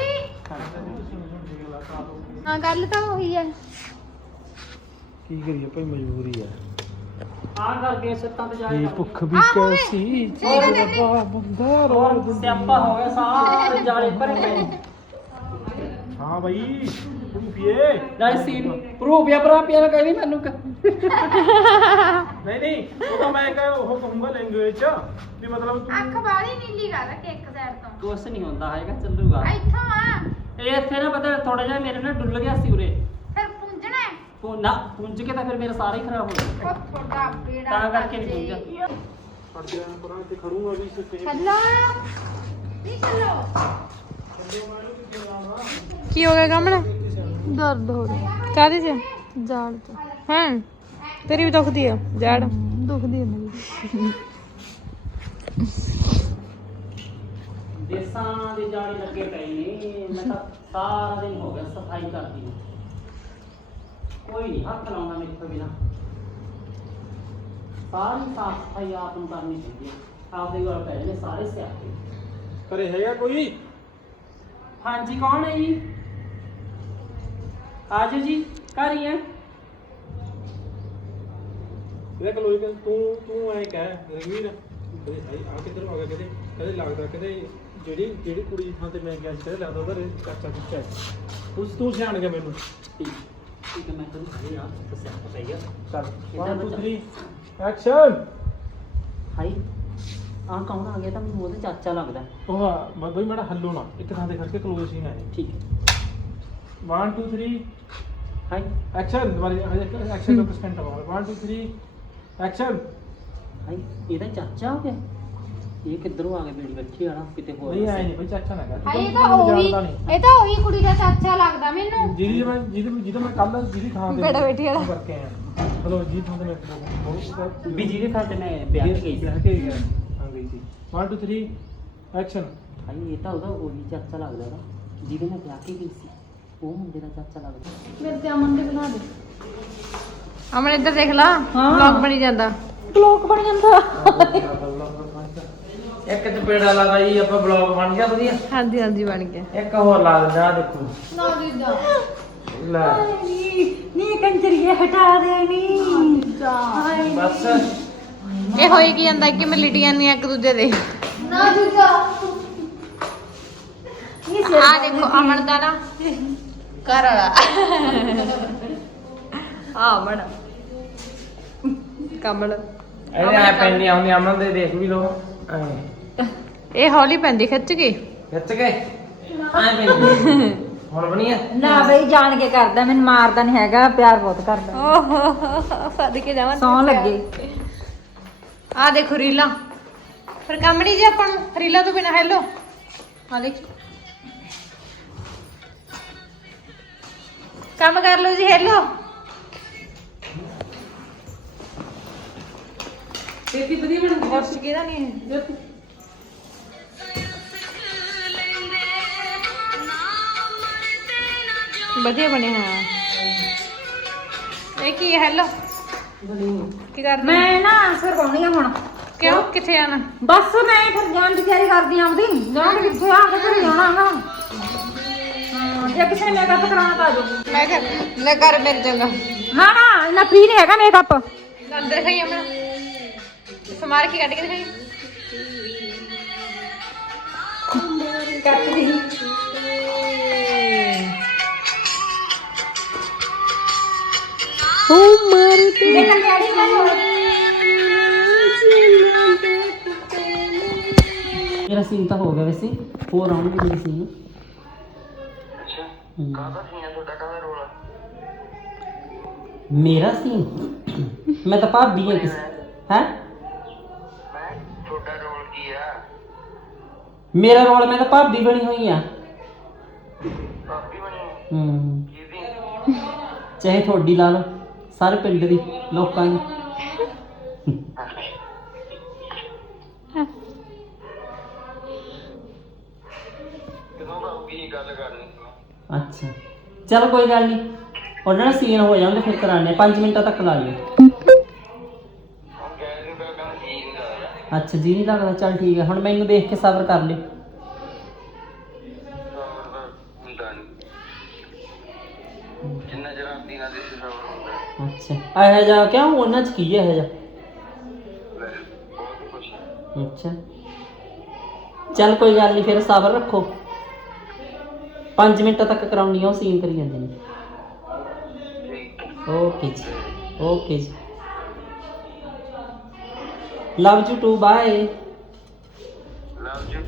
ਹਾਂ ਗੱਲ ਤਾਂ ਉਹੀ ਹੈ। ਕੀ ਕਰੀਏ ਭਾਈ ਮਜਬੂਰੀ ਆ। ਆ ਕਰਕੇ ਸੱਤਾਂ ਤੇ ਜਾਏ ਇਹ ਭੁੱਖ ਵੀ ਕੈਸੀ ਰੱਬਾ ਬੰਦਾ ਹੋਰ ਰੋਲ ਸਿਆਪਾ ਹੋ ਗਿਆ ਸਾਰੇ ਜਾਲੇ ਭਰੇ ਪਏ ਹਾਂ ਭਾਈ ਰੁਪਏ ਨਾਲੇ ਸੀਨ ਪ੍ਰੂਫ ਜਾਂ ਭਰਾ ਪਿਆ ਕਹਿੰਦੀ ਮੈਨੂੰ ਕ- ਨਹੀਂ ਨਹੀਂ ਉਹ ਤਾਂ ਮੈਂ ਕਹਾਂ ਉਹ ਕਹੂੰਗਾ ਲੈਂਗੁਏਜ ਚ ਵੀ ਮਤਲਬ ਤੂੰ ਅੱਖ ਬਾਲੀ ਨੀਲੀ ਕਰ ਰੱਖੇ ਇੱਕ ਸਾਈਡ ਤੋਂ। ਕੁਛ ਨਹੀਂ ਹੁੰਦਾ ਹੈਗਾ ਚੱਲੂਗਾ। ਇੱਥੋਂ ਆ। ਇਹ ਇੱਥੇ ਨਾ ਪਤਾ ਥੋੜਾ ਜਿਹਾ ਮੇਰੇ ਨਾਲ ਡੁੱਲ ਗਿਆ ਸੀ ਉਰੇ। ਫਿਰ ਪੁੰਝਣਾ ਹੈ? ਨਾ ਪੁੰਜ ਕੇ ਤਾਂ ਫਿਰ ਮੇਰਾ ਸਾਰਾ ਹੀ ਖਰਾਬ ਹੋ ਗਿਆ। ਉਹ ਤੁਹਾਡਾ ਬੇੜਾ ਤਾਂ ਕਰਕੇ ਨਹੀਂ ਪੁੰਜਾ ਫੜ ਜਾ ਪਰਾਂ ਤੇ ਖੜੂੰਗਾ ਵੀ ਸਿੱਧੇ। ਚੱਲੋ। ਨਹੀਂ ਚੱਲੋ। ਕੀ ਹੋ ਗਿਆ ਕਮਣ ਦਰਦ ਹੋ ਰਿਹਾ। ਕਾਦੇ ਚ ਜਾੜ ਤੋਂ। ਹਾਂ? ਤੇਰੀ ਵੀ ਦੁਖਦੀ ਆ ਜਾੜ। ਦੁਖਦੀ ਆ ਮੇਰੀ। ਦੇਸਾਂ ਦੇ ਜਾਲੇ ਲੱਗੇ ਪਏ ਨੇ ਮੈਂ ਤਾਂ ਸਾਰਾ ਦਿਨ ਹੋ ਗਿਆ ਸਫ਼ਾਈ ਕਰਦੀ ਨੂੰ। ਕੋਈ ਨਹੀਂ ਹੱਥ ਲਾਉਂਦਾ ਮੇਰੇ ਤੋਂ ਬਿਨਾ। ਸਾਰੀ ਸਾਫ਼ ਸਫ਼ਾਈ ਆਪ ਨੂੰ ਕਰਨੀ ਚਾਹੀਦੀ ਹੈ ਆਪਦੇ ਕੋਲ ਪੈ ਜਾਂਦੇ ਸਾਰੇ ਸਿਆਪੇ। ਘਰੇ ਹੈਗਾ ਕੋਈ? ਹਾਂਜੀ ਕੌਣ ਹੈ ਜੀ? ਆਜੋ ਜੀ ਘਰ ਹੀ ਹੈ ਇਹਦਾ ਕਲੋਈ ਕਰ ਤੂੰ ਤੂੰ ਐ ਕਹਿ ਰਵੀਰ ਕਦੇ ਆਈ ਆ ਕਿੱਧਰ ਆ ਗਿਆ ਕਦੇ ਕਦੇ ਲੱਗਦਾ ਕਦੇ ਜਿਹੜੀ ਜਿਹੜੀ ਕੁੜੀ ਥਾਂ ਤੇ ਮੈਂ ਗਿਆ ਸੀ ਕਦੇ ਲੱਗਦਾ ਉਹਦਾ ਚਾਚਾ ਕੁੱਚਾ ਤੂੰ ਤੂੰ ਸਿਆਣ ਗਿਆ ਮੈਨੂੰ। ਠੀਕ ਠੀਕ ਹੈ ਮੈਂ ਤੁਹਾਨੂੰ ਕਹੀ ਆ ਦੱਸਿਆ ਪਤਾ ਹੀ ਆ। ਚੱਲ ਇਹਦਾ 1 2 ਬੱਚਾ। 3 ਐਕਸ਼ਨ ਹਾਈ। ਆਹ ਕੌਣ ਆ ਗਿਆ? ਤਾਂ ਮੈਨੂੰ ਉਹਦੇ ਚਾਚਾ ਲੱਗਦਾ। ਉਹ ਆ, ਬਈ ਮੇਰਾ ਹੱਲੋ ਨਾ। ਇੱਕ ਥਾਂ ਤੇ ਕਰਕੇ ਕਲੋਜ਼ ਸੀ ਆਏ ਠੀਕ ਹੈ। 1 2 3 ਹਾਈ ਐਕਸ਼ਨ ਦੁਬਾਰਾ ਐਕਸ਼ਨ ਦਾ ਸਕਿੰਟ ਆਵਾ 1 2 3 ਐਕਸ਼ਨ ਹਾਈ ਇਹਦਾ ਚਾਚਾ ਹੋ ਗਿਆ? ਇਹ ਕਿੱਧਰੋਂ ਆ ਗਿਆ? ਬੇੜੀ ਬੱਚੀ ਵਾਲਾ ਕਿਤੇ ਹੋਰ ਨਹੀਂ ਆਏ ਨਹੀਂ ਬਈ ਚਾਚਾ ਨਾ ਕਰ। ਹਾਏ ਇਹ ਤਾਂ ਉਹੀ ਇਹ ਤਾਂ ਉਹੀ ਕੁੜੀ ਦਾ ਚਾਚਾ ਲੱਗਦਾ ਮੈਨੂੰ। ਜਿਹਦੀ ਮੈਂ ਜਿਹਦੀ ਜਿਹਦੀ ਮੈਂ ਕੱਲ ਜਿਹਦੀ ਥਾਂ ਤੇ ਬੇਟਾ ਬੇਟੀ ਵਾਲਾ। ਕਰਕੇ ਆਇਆ। ਚਲੋ ਜੀ ਥਾਂ ਤੇ ਮੈਂ ਬਹੁਤ ਵੀ ਜਿਹਦੇ ਘਰ ਤੇ ਮੈਂ ਵਿਆਹ ਕੇ ਗਈ ਸੀ। ਵਿਆਹ ਕੇ ਗਿਆ। ਹਾਂ 1 2 3 ਐਕਸ਼ਨ ਇਹ ਤਾਂ ਉਹਦਾ ਉਹੀ ਚਾਚਾ ਲੱਗਦਾ ਵਾ ਜਿਹਦੇ ਨਾਲ ਵਿਆਹ ਕੇ ਗਈ ਸੀ ਉਹ ਮੁੰਡੇ ਦਾ ਚਾਚਾ ਲੱਗਦਾ ਮੇਰੇ ਤੇ ਅਮਨ ਦੇ ਬਣਾ ਦੇ ਅਮਨ ਇੱਧਰ ਦੇਖ ਲਾ ਵਲੌਗ ਬਣੀ ਜਾਂਦਾ ਬਲੌਕ ਬਣ ਜਾਂਦਾ ਇੱਕ ਤੇ ਪੇੜਾ ਲਾਦਾ ਜੀ ਆਪਾਂ ਬਲੌਗ ਬਣ ਗਿਆ ਵਧੀਆ ਹਾਂਜੀ ਹਾਂਜੀ ਬਣ ਗਿਆ ਇੱਕ ਹੋਰ ਲਾ ਦਿੰਦੇ ਆ ਦੇਖੋ ਨਾ ਦੀਦਾ ਲੈ ਨੀ ਕੰਜਰੀਏ ਹਟਾ ਦੇ ਨੀ ਬਸ ਇਹ ਹੋਈ ਕੀ ਜਾਂਦਾ ਕਿ ਮੈਂ ਲਿਟੀਆਂ ਨਹੀਂ ਇੱਕ ਦੂਜੇ ਦੇ। ਨਾ ਦੀਦਾ ਆ ਦੇਖੋ ਅਮਨ ਦਾ ਨਾ ਘਰ ਵਾਲਾ। ਆ ਅਮਨ। ਕਮਲ। ਇਹਨੇ ਆ ਪੈਂਦੀਆਂ ਹੁੰਦੀਆਂ ਅਮਨ ਦੇ ਦੇਖ ਵੀ ਲੋ ਐਂ। ਇਹ ਹੌਲੀ ਪੈਂਦੀ ਖਿੱਚ ਕੇ। ਖਿੱਚ ਕੇ। ਐਂ ਪੈਂਦੀ ਹੁਣ ਬਣੀਆ ਨਾ ਬਈ ਜਾਣ ਕੇ ਕਰਦਾ ਮੈਨੂੰ ਮਾਰਦਾ ਨਹੀਂ ਹੈਗਾ ਪਿਆਰ ਬਹੁਤ ਕਰਦਾ। ਓਹ ਫੜ ਕੇ ਜਾਵਾਂ। ਸੌਂ ਲੱਗੇ। ਆ ਦੇਖੋ ਰੀਲਾ। ਫਿਰ ਕੰਮ ਨਹੀਂ ਜੀ ਆਪਾਂ ਨੂੰ? ਰੀਲਾ ਤੋਂ ਬਿਨਾ ਹੈਲੋ। ਆ ਦੇਖ। ਕੰਮ ਕਰ ਲਓ ਜੀ ਹੈਲੋ। ਛੇਤੀ ਵਧੀਆ ਬਣ ਗਈ ਬਸ ਕਿਹਦਾ ਨਹੀਂ ਹੈ? ਵਧੀਆ ਬਣਿਆ ਹਾਂ ਇਹ ਕੀ ਹੈਲੋ? ਕੀ ਕਰਦੀ ਮੈਂ ਨਾ ਫਿਰ ਪਾਉਣੀ ਆ ਹੁਣ। ਕਿਉਂ? ਕਿੱਥੇ ਆਣਾ ਬਸ ਮੈਂ ਫਿਰ ਜਾਣ ਦੀ ਤਿਆਰੀ ਕਰਦੀ ਆਂ ਉਹਦੀ ਜਾਣ ਕਿੱਥੇ ਆ? ਕੇ ਘਰੇ ਜਾਣਾ ਨਾ ਹਾਂ ਜੇ ਕਿਸੇ ਨੇ ਮੇਕਅਪ ਕਰਾਉਣਾ ਤਾਂ ਆ ਜਾਓ। ਮੈਂ ਕਰ ਲੈ ਕਰ ਮੇਰੇ ਚੰਗਾ। ਨਾ ਨਾ ਇਹਨਾਂ ਫ੍ਰੀ ਨਹੀਂ ਹੈਗਾ ਮੇਕਅਪ ਅੰਦਰ ਖਾਈ ਆਪਣਾ। ਸਮਾਰ ਕੇ ਕੱਢ ਕੇ ਦਿਖਾਈ। ਕੱਟ ਦੀ ਉਹ ਮਰ ਦੇਖਣ ਡੈਡੀ ਮੇਰਾ ਸੀਨ ਤਾਂ ਹੋ ਗਿਆ ਵੈਸੇ ਹੋਰ ਆਉਣਗੇ ਮੇਰੇ ਸੀਨ ਅੱਛਾ ਕਾਹਦਾ ਸੀਨ ਤੁਹਾਡਾ ਕਾਹਦਾ ਰੋਲ ਮੇਰਾ ਸੀ ਮੈਂ ਤਾਂ ਭਾਬੀ ਹਾਂ ਕਿਸੇ ਹੈ? ਮੈਂ ਤੁਹਾਡਾ ਰੋਲ ਕੀ ਆ? ਮੇਰਾ ਰੋਲ ਮੈਂ ਤਾਂ ਭਾਬੀ ਬਣੀ ਹੋਈ ਆ। ਭਾਬੀ ਬਣੀ ਹੂੰ। ਚਾਹੇ ਤੁਹਾਡੀ ਲਾ ਲਓ। ਸਾਰੇ ਪਿੰਡ ਦੀ ਲੋਕਾਂ ਦੀ ਅੱਛਾ। ਚਲ ਕੋਈ ਗੱਲ ਨਹੀਂ। ਉਹਨਾਂ ਨਾਲ ਸੀਨ ਹੋ ਜਾਂਦੇ ਫਿਰ ਕਰਾਣੇ 5 ਮਿੰਟਾਂ ਤੱਕ ਲਾ ਲਿਓ। ਅੱਛਾ ਜੀ ਨਹੀਂ ਲੱਗਦਾ। ਚਲ ਠੀਕ ਹੈ। ਹੁਣ ਮੈਨੂੰ ਦੇਖ ਕੇ ਸਬਰ ਕਰ ਲਿਓ। ਅੱਛਾ। ਇਹੋ ਜਿਹਾ ਕਿਉਂ ਉਹਨਾਂ ਚ ਕੀ ਹੈ ਇਹੋ ਜਿਹਾ? ਬਹੁਤ ਕੁਛ ਅੱਛਾ। ਚੱਲ ਕੋਈ ਗੱਲ ਨਹੀਂ ਫਿਰ ਸਬਰ ਰੱਖੋ। 5 ਮਿੰਟਾਂ ਤੱਕ ਕਰਾਉਣੀ ਆ, ਉਹ ਸੀਨ ਕਰੀ ਜਾਂਦੇ ਨੇ। ਠੀਕ ਓਕੇ ਜੀ ਓਕੇ ਜੀ। Love you too bye love you